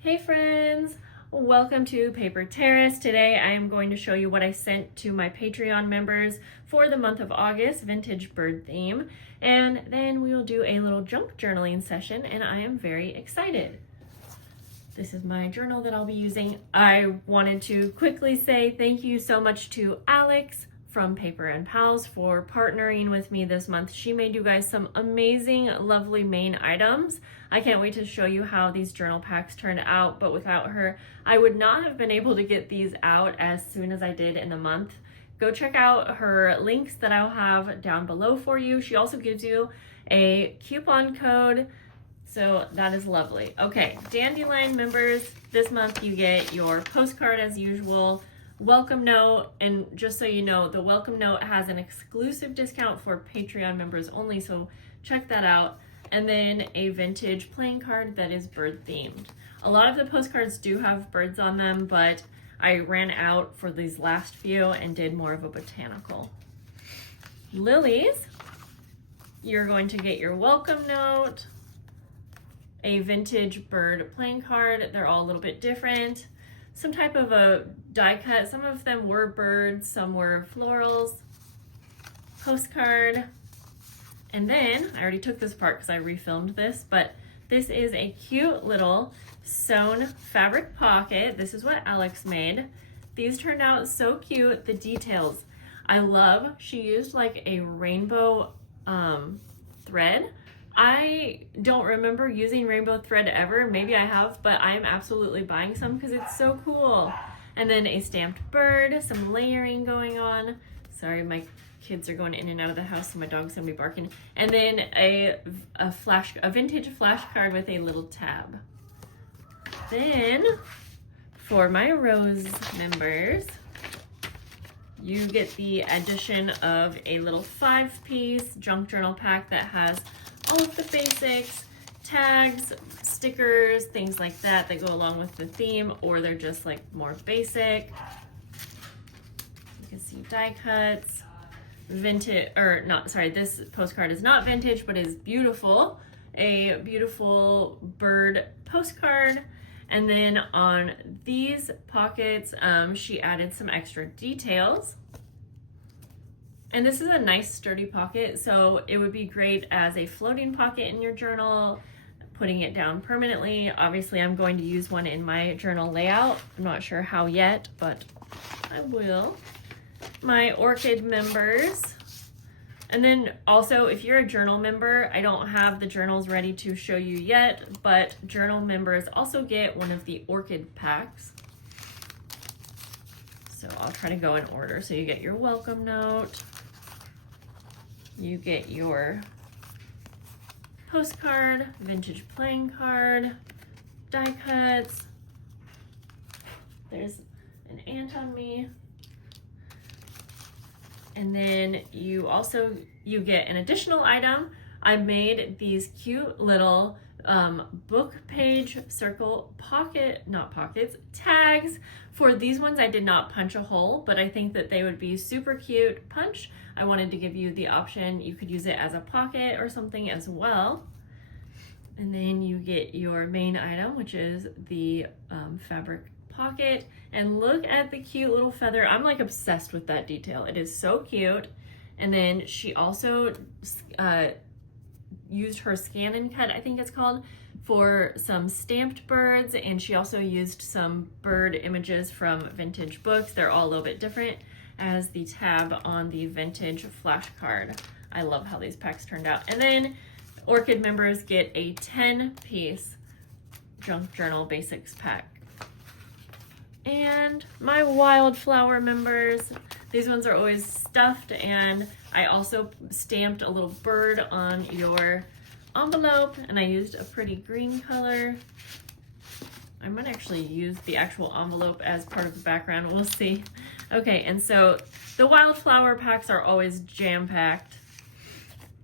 Hey friends, welcome to Paper Terrace. Today I am going to show you what I sent to my Patreon members for the month of August, vintage bird theme, and then we will do a little junk journaling session and I am very excited. This is my journal that I'll be using. I wanted to quickly say thank you so much to Alex from Paper and Pals for partnering with me this month. She made you guys some amazing, lovely main items. I can't wait to show you how these journal packs turned out, but without her, I would not have been able to get these out as soon as I did in the month. Go check out her links that I'll have down below for you. She also gives you a coupon code, so that is lovely. Okay, Dandelion members, this month you get your postcard as usual, welcome note, and just so you know, the welcome note has an exclusive discount for Patreon members only, so check that out. And then a vintage playing card that is bird themed. A lot of the postcards do have birds on them, but I ran out for these last few and did more of a botanical. Lilies, you're going to get your welcome note, a vintage bird playing card. They're all a little bit different. Some type of a die cut. Some of them were birds, some were florals. Postcard. And then, I already took this part because I refilmed this, but this is a cute little sewn fabric pocket. This is what Alex made. These turned out so cute, the details. I love, she used like a rainbow thread. I don't remember using rainbow thread ever. Maybe I have, but I'm absolutely buying some because it's so cool. And then a stamped bird, some layering going on. Sorry, my kids are going in and out of the house, so my dog's gonna be barking. And then a vintage flash card with a little tab. Then, for my Rose members, you get the addition of a little 5-piece junk journal pack that has all of the basics, tags, stickers, things like that that go along with the theme, or they're just like more basic. You can see die cuts, vintage, or not, sorry, this postcard is not vintage, but is beautiful. A beautiful bird postcard. And then on these pockets, she added some extra details. And this is a nice sturdy pocket, so it would be great as a floating pocket in your journal, putting it down permanently. Obviously, I'm going to use one in my journal layout. I'm not sure how yet, but I will. My Orchid members. And then also, if you're a journal member, I don't have the journals ready to show you yet, but journal members also get one of the Orchid packs. So I'll try to go in order. So you get your welcome note, you get your postcard, vintage playing card, die cuts. There's an ant on me. And then you get an additional item. I made these cute little book page circle tags. For these ones I did not punch a hole, but I think that they would be super cute punch. I wanted to give you the option. You could use it as a pocket or something as well. And then you get your main item, which is the fabric pocket. And look at the cute little feather. I'm like obsessed with that detail. It is so cute. And then she also used her scan and cut, I think it's called, for some stamped birds. And she also used some bird images from vintage books. They're all a little bit different, as the tab on the vintage flash card. I love how these packs turned out. And then Orchid members get a 10-piece junk journal basics pack. And my Wildflower members, these ones are always stuffed, and I also stamped a little bird on your envelope, and I used a pretty green color. I might actually use the actual envelope as part of the background, we'll see. Okay, and so the Wildflower packs are always jam-packed.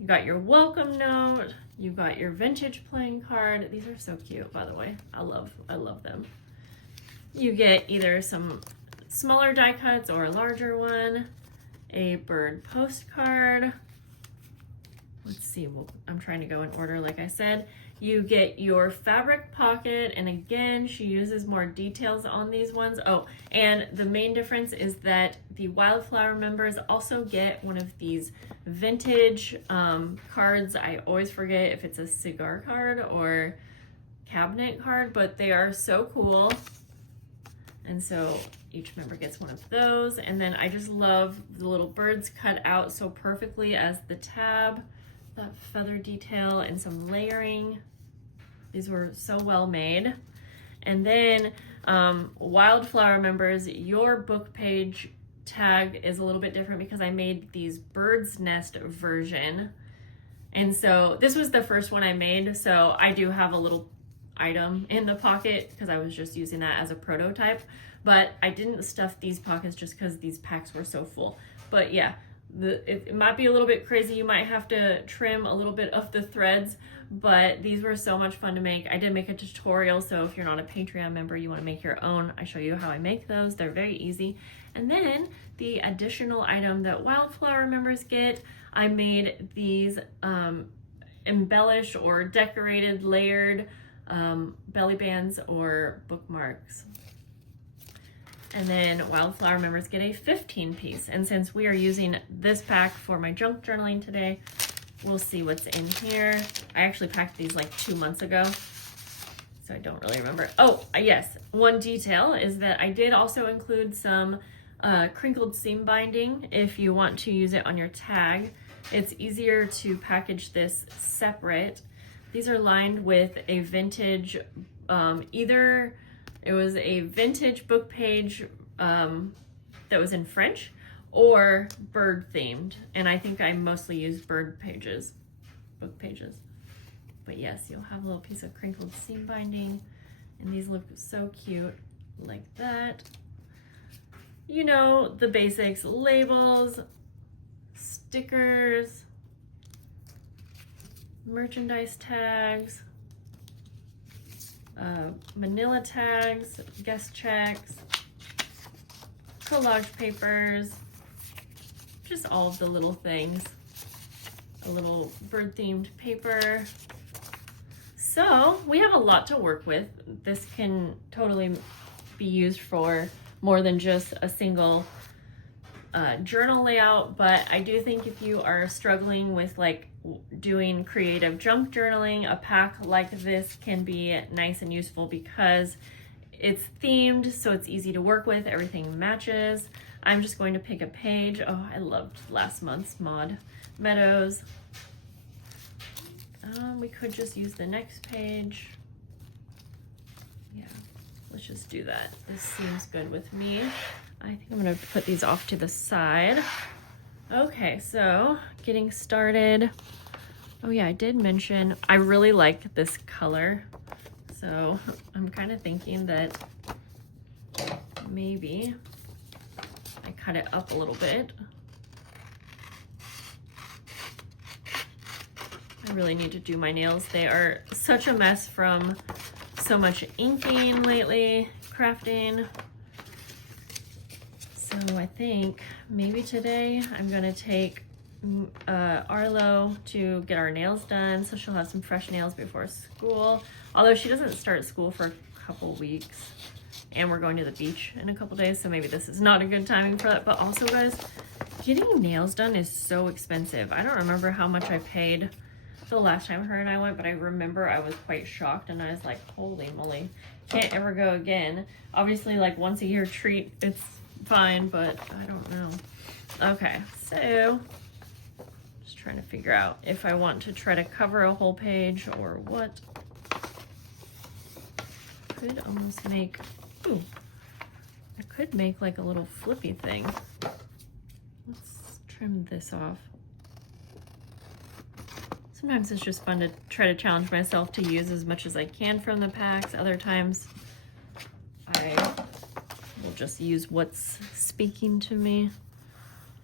You got your welcome note, you got your vintage playing card. These are so cute, by the way. I love them. You get either some smaller die cuts or a larger one, a bird postcard. Let's see, I'm trying to go in order like I said. You get your fabric pocket, and again, she uses more details on these ones. Oh, and the main difference is that the Wildflower members also get one of these vintage cards. I always forget if it's a cigar card or cabinet card, but they are so cool. And so each member gets one of those. And then I just love the little birds cut out so perfectly as the tab, that feather detail and some layering. These were so well made. And then Wildflower members, your book page tag is a little bit different because I made these bird's nest version. And so this was the first one I made. So I do have a little item in the pocket because I was just using that as a prototype, but I didn't stuff these pockets just because these packs were so full. But yeah, it might be a little bit crazy. You might have to trim a little bit of the threads, but these were so much fun to make. I did make a tutorial, so if you're not a Patreon member, you want to make your own, I show you how I make those. They're very easy. And then the additional item that Wildflower members get, I made these embellished or decorated layered belly bands or bookmarks. And then Wildflower members get a 15 piece. And since we are using this pack for my junk journaling today, we'll see what's in here. I actually packed these like 2 months ago, so I don't really remember. Oh, yes, one detail is that I did also include some crinkled seam binding if you want to use it on your tag. It's easier to package this separate. These are lined with a vintage, either it was a vintage book page that was in French or bird themed. And I think I mostly use bird pages, book pages. But yes, you'll have a little piece of crinkled seam binding, and these look so cute like that. You know, the basics, labels, stickers, merchandise tags, manila tags, guest checks, collage papers, just all of the little things. A little bird themed paper. So we have a lot to work with. This can totally be used for more than just a single journal layout, but I do think if you are struggling with like doing creative junk journaling, a pack like this can be nice and useful because it's themed, so it's easy to work with, everything matches. I'm just going to pick a page. Oh, I loved last month's Maud Meadows. We could just use the next page. Yeah, let's just do that. This seems good with me. I think I'm gonna put these off to the side. Okay, so getting started. Oh yeah, I did mention I really like this color. So I'm kind of thinking that maybe I cut it up a little bit. I really need to do my nails. They are such a mess from so much inking lately, crafting. So I think maybe today I'm gonna take Arlo to get our nails done so she'll have some fresh nails before school. Although she doesn't start school for a couple weeks and we're going to the beach in a couple days, so maybe this is not a good timing for that. But also guys, getting nails done is so expensive. I don't remember how much I paid the last time her and I went, but I remember I was quite shocked and I was like, holy moly, can't ever go again. Obviously like once a year treat, it's fine, but I don't know. Okay, so just trying to figure out if I want to try to cover a whole page or what. Could almost make, ooh, I could make like a little flippy thing. Let's trim this off. Sometimes it's just fun to try to challenge myself to use as much as I can from the packs. Other times I will just use what's speaking to me.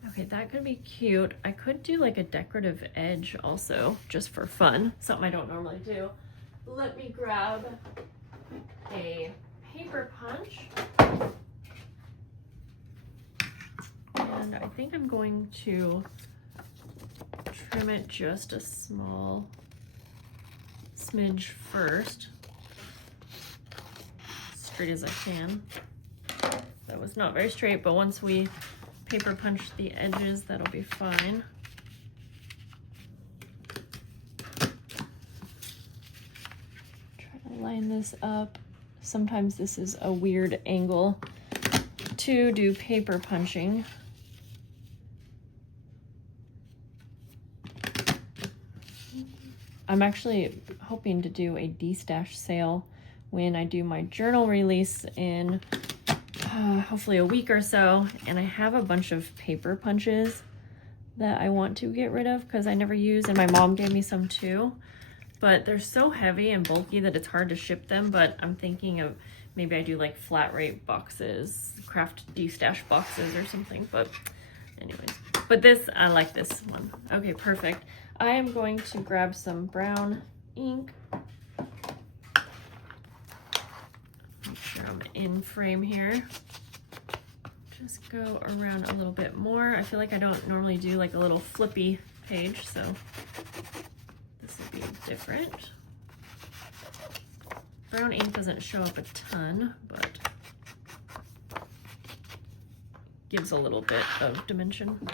Okay, that could be cute. I could do like a decorative edge also, just for fun. Something I don't normally do. Let me grab a paper punch. And I think I'm going to trim it just a small smidge first, straight as I can. That was not very straight, but once we paper punch the edges, that'll be fine. Try to line this up. Sometimes this is a weird angle to do paper punching. I'm actually hoping to do a de-stash sale when I do my journal release in hopefully a week or so, and I have a bunch of paper punches that I want to get rid of because I never use, and my mom gave me some too, but they're so heavy and bulky that it's hard to ship them. But I'm thinking of maybe I do like flat rate boxes, craft de-stash boxes or something. But anyways, but this, I like this one. Okay, perfect. I am going to grab some brown ink. Make sure I'm in frame here. Just go around a little bit more. I feel like I don't normally do like a little flippy page, so this will be different. Brown ink doesn't show up a ton, but gives a little bit of dimension.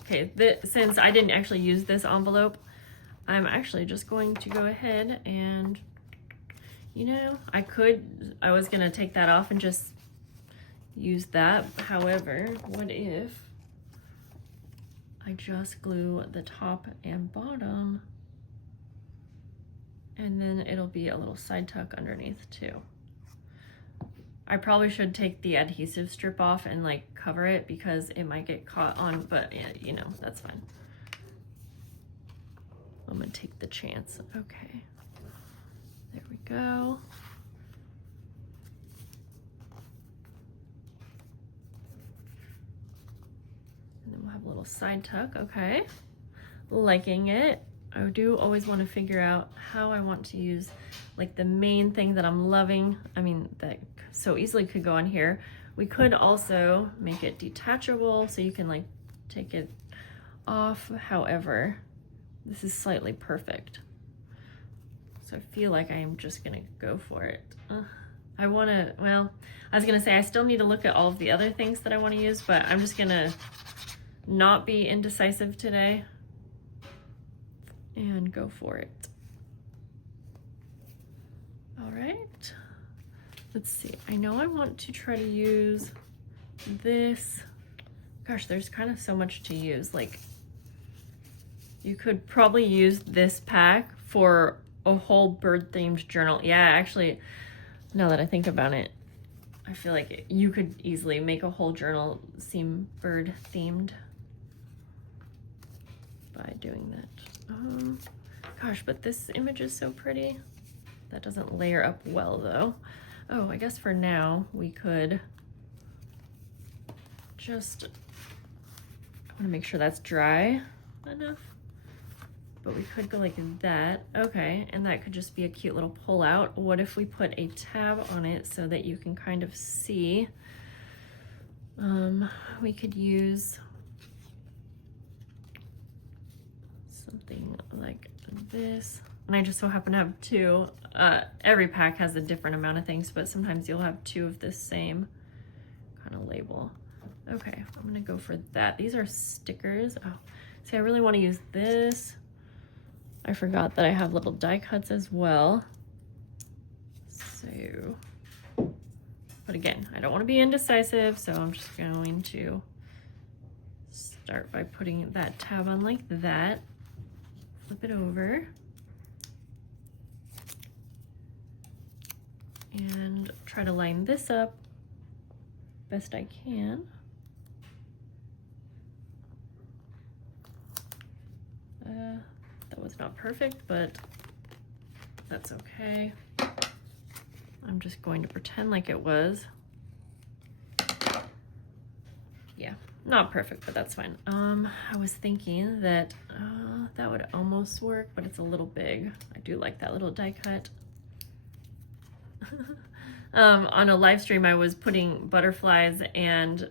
Okay, since I didn't actually use this envelope, I'm actually just going to go ahead and, you know, I was gonna take that off and just use that. However, what if I just glue the top and bottom, and then it'll be a little side tuck underneath too. I probably should take the adhesive strip off and like cover it because it might get caught on, but yeah, you know, that's fine. I'm gonna take the chance. Okay, there we go. And then we'll have a little side tuck. Okay, liking it. I do always want to figure out how I want to use like the main thing that I'm loving. I mean, that so easily could go on here. We could also make it detachable so you can like take it off. However, this is slightly perfect. So I feel like I am just gonna go for it. I wanna, well, I was gonna say I still need to look at all of the other things that I wanna use, but I'm just gonna not be indecisive today and go for it. All right, let's see. I know I want to try to use this. Gosh, there's kind of so much to use. Like, you could probably use this pack for a whole bird themed journal. Yeah, actually, now that I think about it, I feel like you could easily make a whole journal seem bird themed by doing that. Gosh, but this image is so pretty. That doesn't layer up well though. Oh, I guess for now we could just, I want to make sure that's dry enough, but we could go like that. Okay, and that could just be a cute little pull out. What if we put a tab on it so that you can kind of see? We could use something like this, and I just so happen to have two. Every pack has a different amount of things, but sometimes you'll have two of the same kind of label. Okay, I'm gonna go for that. These are stickers. Oh, see, I really want to use this. I forgot that I have little die cuts as well. So, but again, I don't want to be indecisive, so I'm just going to start by putting that tab on like that. Flip it over. And try to line this up best I can. That was not perfect, but that's okay. I'm just going to pretend like it was. Yeah, not perfect, but that's fine. I was thinking that that would almost work, but it's a little big. I do like that little die cut. On a live stream, I was putting butterflies and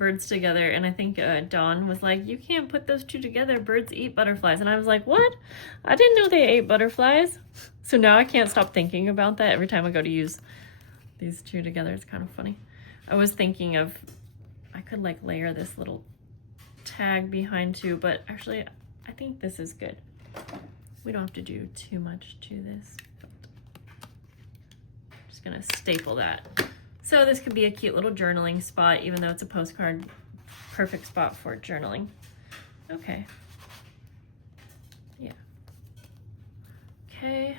birds together, and I think Dawn was like, you can't put those two together, birds eat butterflies. And I was like, what? I didn't know they ate butterflies. So now I can't stop thinking about that every time I go to use these two together. It's kind of funny. I was thinking of, I could like layer this little tag behind too, but actually I think this is good. We don't have to do too much to this. I'm just gonna staple that. So this could be a cute little journaling spot, even though it's a postcard. Perfect spot for journaling. Okay. Yeah. Okay.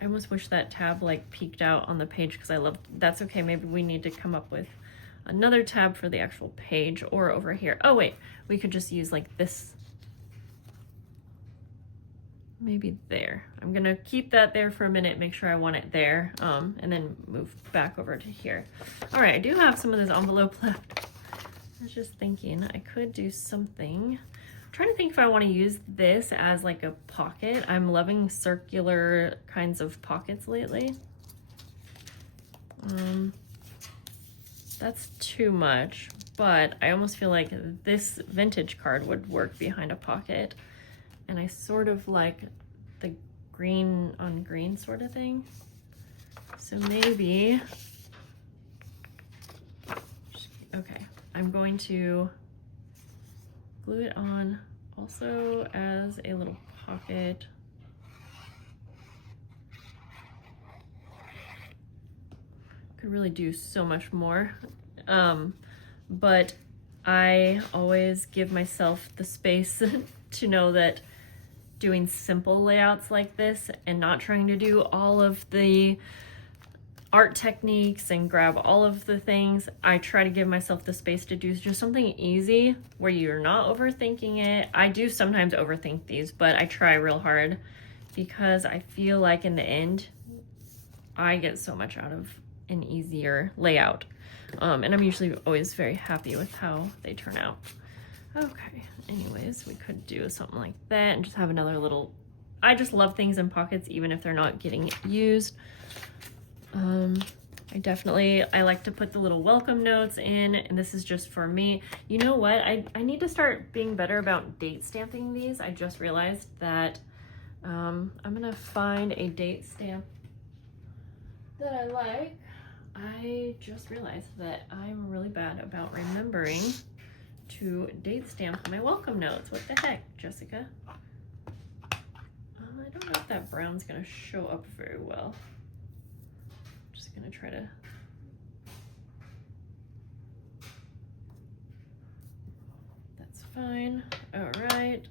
I almost wish that tab like peeked out on the page because I love, that's okay. Maybe we need to come up with another tab for the actual page or over here. Oh wait, we could just use like this. Maybe there. I'm gonna keep that there for a minute, make sure I want it there, and then move back over to here. All right, I do have some of this envelope left. I was just thinking I could do something. I'm trying to think if I want to use this as like a pocket. I'm loving circular kinds of pockets lately. That's too much, but I almost feel like this vintage card would work behind a pocket. And I sort of like the green on green sort of thing. So maybe, okay, I'm going to glue it on also as a little pocket. Could really do so much more. But I always give myself the space to know that doing simple layouts like this and not trying to do all of the art techniques and grab all of the things, I try to give myself the space to do just something easy where you're not overthinking it. I do sometimes overthink these, but I try real hard because I feel like in the end, I get so much out of an easier layout. And I'm usually always very happy with how they turn out. Okay, anyways, we could do something like that and just have another little, I just love things in pockets even if they're not getting used. I like to put the little welcome notes in, and this is just for me. You know what, I need to start being better about date stamping these. I just realized that I'm gonna find a date stamp that I like. I just realized that I'm really bad about remembering to date stamp my welcome notes. What the heck, Jessica? I don't know if that brown's gonna show up very well. I'm just gonna try to. That's fine. All right.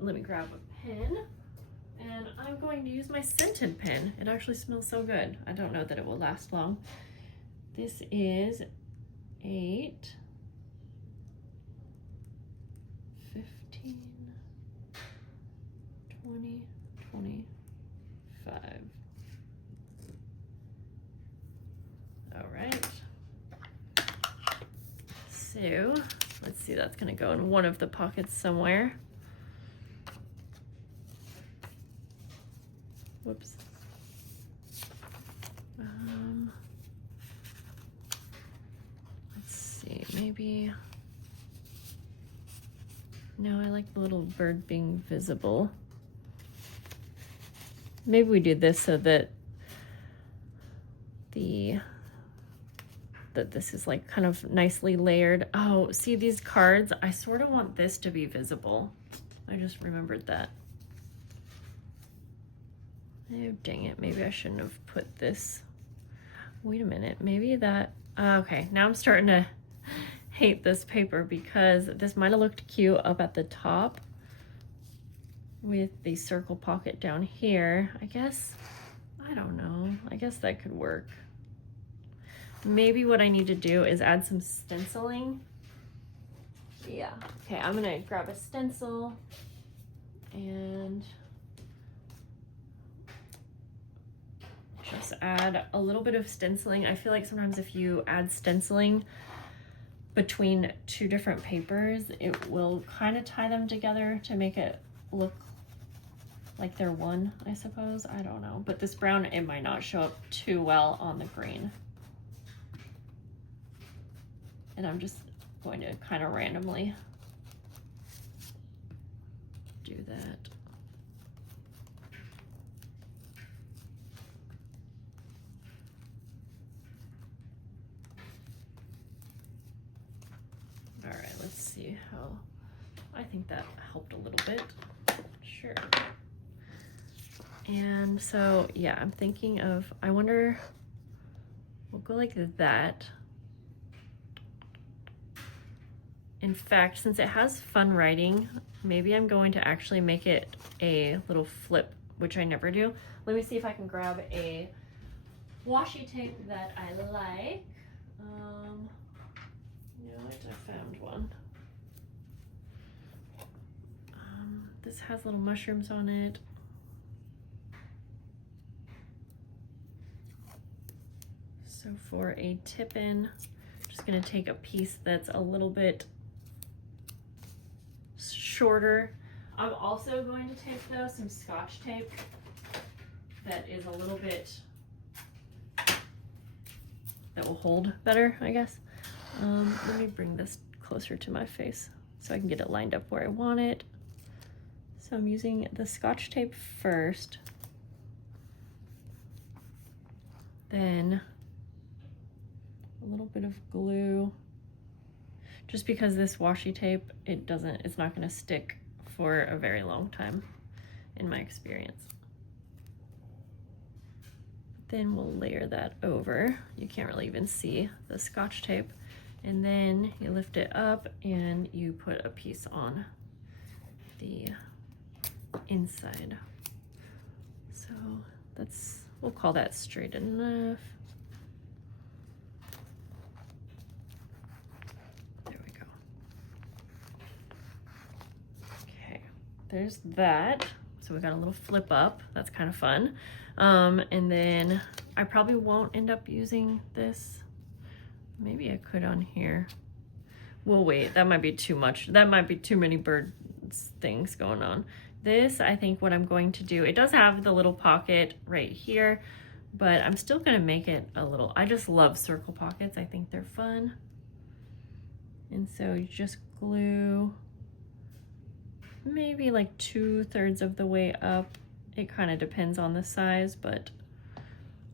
Let me grab a pen. And I'm going to use my scented pen. It actually smells so good. I don't know that it will last long. This is 8, 15, 20, 25. All right. So let's see, that's gonna go in one of the pockets somewhere. Whoops. Let's see, maybe. No, I like the little bird being visible. Maybe we do this so that this is like kind of nicely layered. Oh, see these cards? I sort of want this to be visible. I just remembered that. Oh, dang it. Maybe I shouldn't have put this. Wait a minute. Maybe that. Okay, now I'm starting to hate this paper because this might have looked cute up at the top with the circle pocket down here. I guess, I don't know. I guess that could work. Maybe what I need to do is add some stenciling. Yeah. Okay, I'm going to grab a stencil and just add a little bit of stenciling. I feel like sometimes if you add stenciling between two different papers, it will kind of tie them together to make it look like they're one, I suppose. I don't know. But this brown, it might not show up too well on the green. And I'm just going to kind of randomly do that. All right, let's see how, I think that helped a little bit. Sure. And so, yeah, I'm thinking of, I wonder, we'll go like that. In fact, since it has fun writing, maybe I'm going to actually make it a little flip, which I never do. Let me see if I can grab a washi tape that I like. You know what, I found one. This has little mushrooms on it. So for a tip-in, I'm just gonna take a piece that's a little bit shorter. I'm also going to take though some Scotch tape that is a little bit, that will hold better, I guess. Let me bring this closer to my face so I can get it lined up where I want it. So I'm using the Scotch tape first, then a little bit of glue, just because this washi tape, it's not gonna stick for a very long time in my experience. Then we'll layer that over. You can't really even see the Scotch tape. And then you lift it up and you put a piece on the inside. So we'll call that straight enough. There we go. Okay, there's that. So we got a little flip up. That's kind of fun. And then I probably won't end up using this. Maybe I could on here. We'll wait. That might be too much. That might be too many bird things going on. This, I think what I'm going to do, it does have the little pocket right here, but I'm still gonna make it a little, I just love circle pockets. I think they're fun. And so you just glue maybe like 2/3 of the way up. It kind of depends on the size, but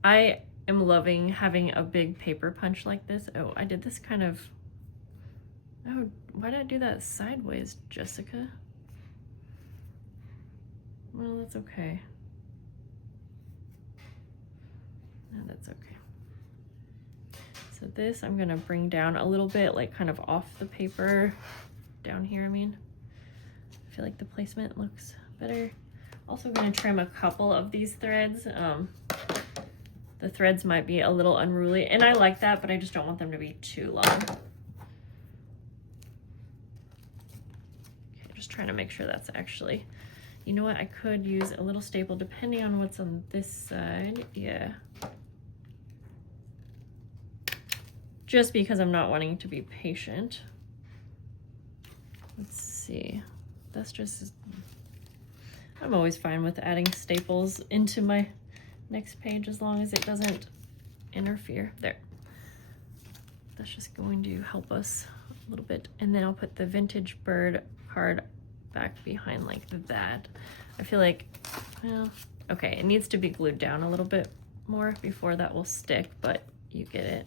I am loving having a big paper punch like this. Oh, I did this kind of, oh, why did I do that sideways, Jessica? Well, that's okay. No, that's okay. So this I'm gonna bring down a little bit, like kind of off the paper, down here, I mean. I feel like the placement looks better. Also gonna trim a couple of these threads. The threads might be a little unruly, and I like that, but I just don't want them to be too long. Okay, just trying to make sure that's actually, you know what, I could use a little staple depending on what's on this side. Yeah. Just because I'm not wanting to be patient. Let's see. That's just, I'm always fine with adding staples into my next page as long as it doesn't interfere. There. That's just going to help us a little bit. And then I'll put the vintage bird card back behind like that. I feel like, well, okay, it needs to be glued down a little bit more before that will stick, but you get it.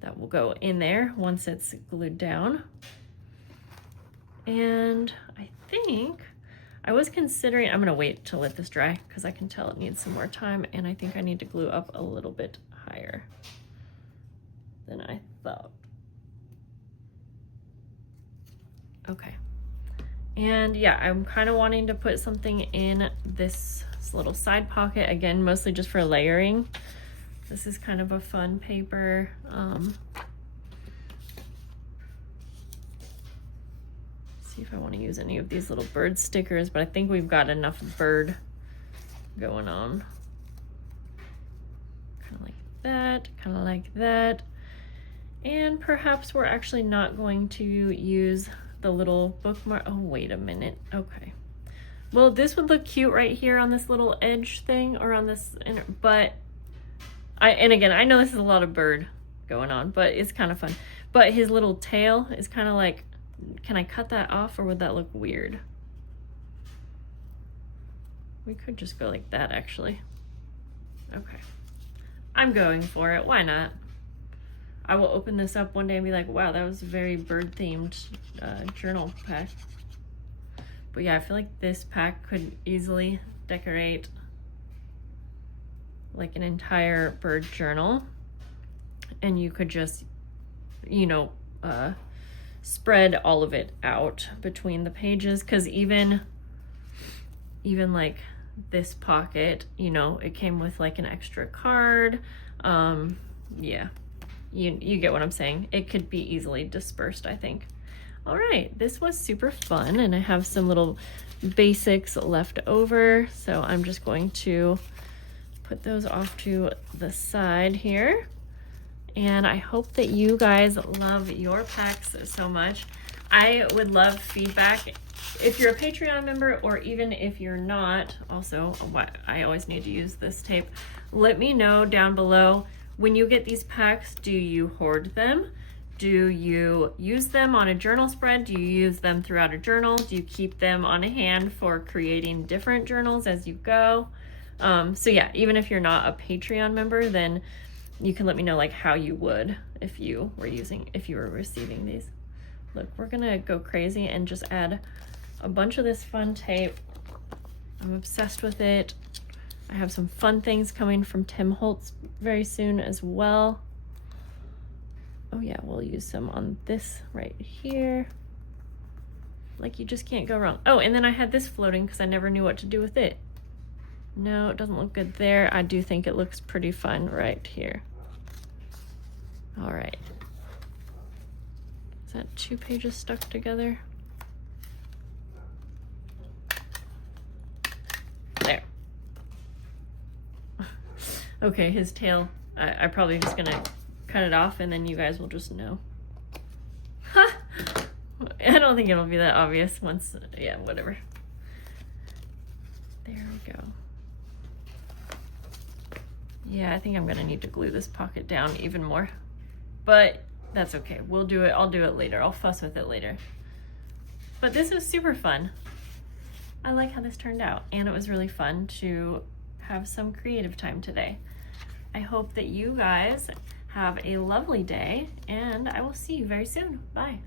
That will go in there once it's glued down. And I think I was considering, I'm gonna wait to let this dry because I can tell it needs some more time, and I think I need to glue up a little bit higher than I thought. Okay. And yeah, I'm kind of wanting to put something in this little side pocket, again, mostly just for layering. This is kind of a fun paper. See if I want to use any of these little bird stickers, but I think we've got enough bird going on. Kind of like that, kind of like that. And perhaps we're actually not going to use the little bookmark. Oh, wait a minute. Okay. Well, this would look cute right here on this little edge thing, or on this inner, but and again, I know this is a lot of bird going on, but it's kind of fun. But his little tail is kind of like, can I cut that off or would that look weird? We could just go like that, actually. Okay. I'm going for it. Why not? I will open this up one day and be like, wow, that was a very bird-themed journal pack. But yeah, I feel like this pack could easily decorate like an entire bird journal. And you could just, you know, spread all of it out between the pages. Because even like this pocket, you know, it came with like an extra card. Yeah, you get what I'm saying. It could be easily dispersed, I think. All right, this was super fun, and I have some little basics left over, so I'm just going to put those off to the side here. And I hope that you guys love your packs so much. I would love feedback. If you're a Patreon member, or even if you're not, also, I always need to use this tape. Let me know down below, when you get these packs, do you hoard them? Do you use them on a journal spread? Do you use them throughout a journal? Do you keep them on a hand for creating different journals as you go? So yeah, even if you're not a Patreon member, then you can let me know like how you would if you were receiving these. Look, we're gonna go crazy and just add a bunch of this fun tape. I'm obsessed with it. I have some fun things coming from Tim Holtz very soon as well. Oh yeah, we'll use some on this right here. Like, you just can't go wrong. Oh, and then I had this floating because I never knew what to do with it. No, it doesn't look good there. I do think it looks pretty fun right here. All right. Is that 2 pages stuck together? There. Okay, his tail, I'm probably just gonna cut it off and then you guys will just know. Ha! I don't think it'll be that obvious once, yeah, whatever. There we go. Yeah, I think I'm gonna need to glue this pocket down even more, but that's okay. We'll do it. I'll do it later. I'll fuss with it later. But this was super fun. I like how this turned out, and it was really fun to have some creative time today. I hope that you guys have a lovely day, and I will see you very soon. Bye.